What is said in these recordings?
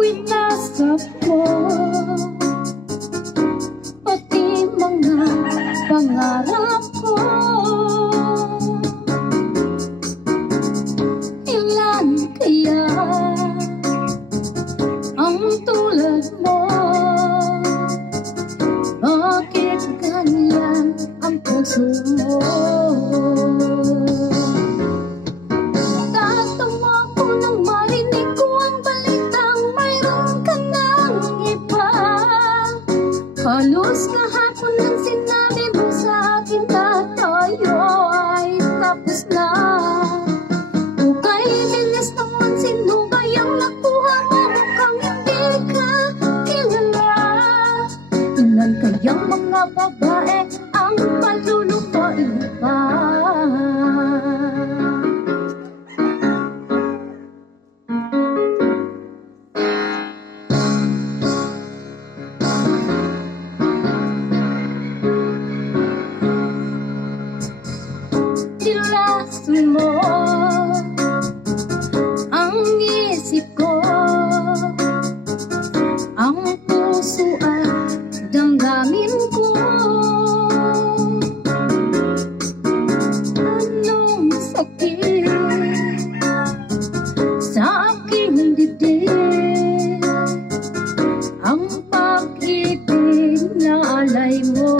Winasap mo pati mga pangarap ko. Ilan kaya ang tulad mo? Bakit ganyan ang puso mo? Halos kahapon nang sinabi mo sa akin na tayo ay tapos na. Kay bilis naman, sino ba yung nakuha mo? Mukhang hindi ka kilala. Ilan kayang mga babae ang palulupain pa? Nilason mo ang isip ko, ang puso at damdamin ko. Anong sakit sa aking dibdib, ang pag-ibig na alay mo.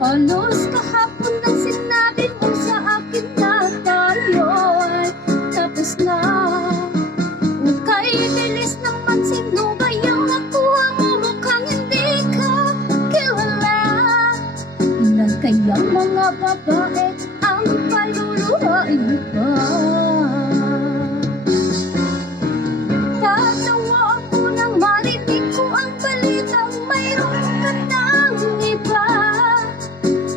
Halos kahapon nang sinabi mo sa akin na tayo ay tapos na. Kay bilis naman, sino ba yung nakuha mo? Mukhang hindi ka kilala. Ilan kayang mga babae ang paluluhain pa? Tatawa ako nang marinig ko ang balitang mayroon ka ng iba.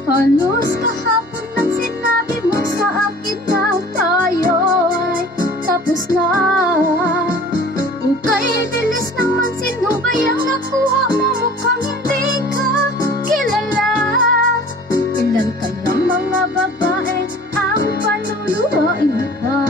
Halos kahapon nang sinabi mo sa akin na tayo ay tapos na. Kay bilis naman, sino ba yung nakuha mo? Mukhang hindi ka kilala. Ilan kayang mga babae ang paluluhain pa?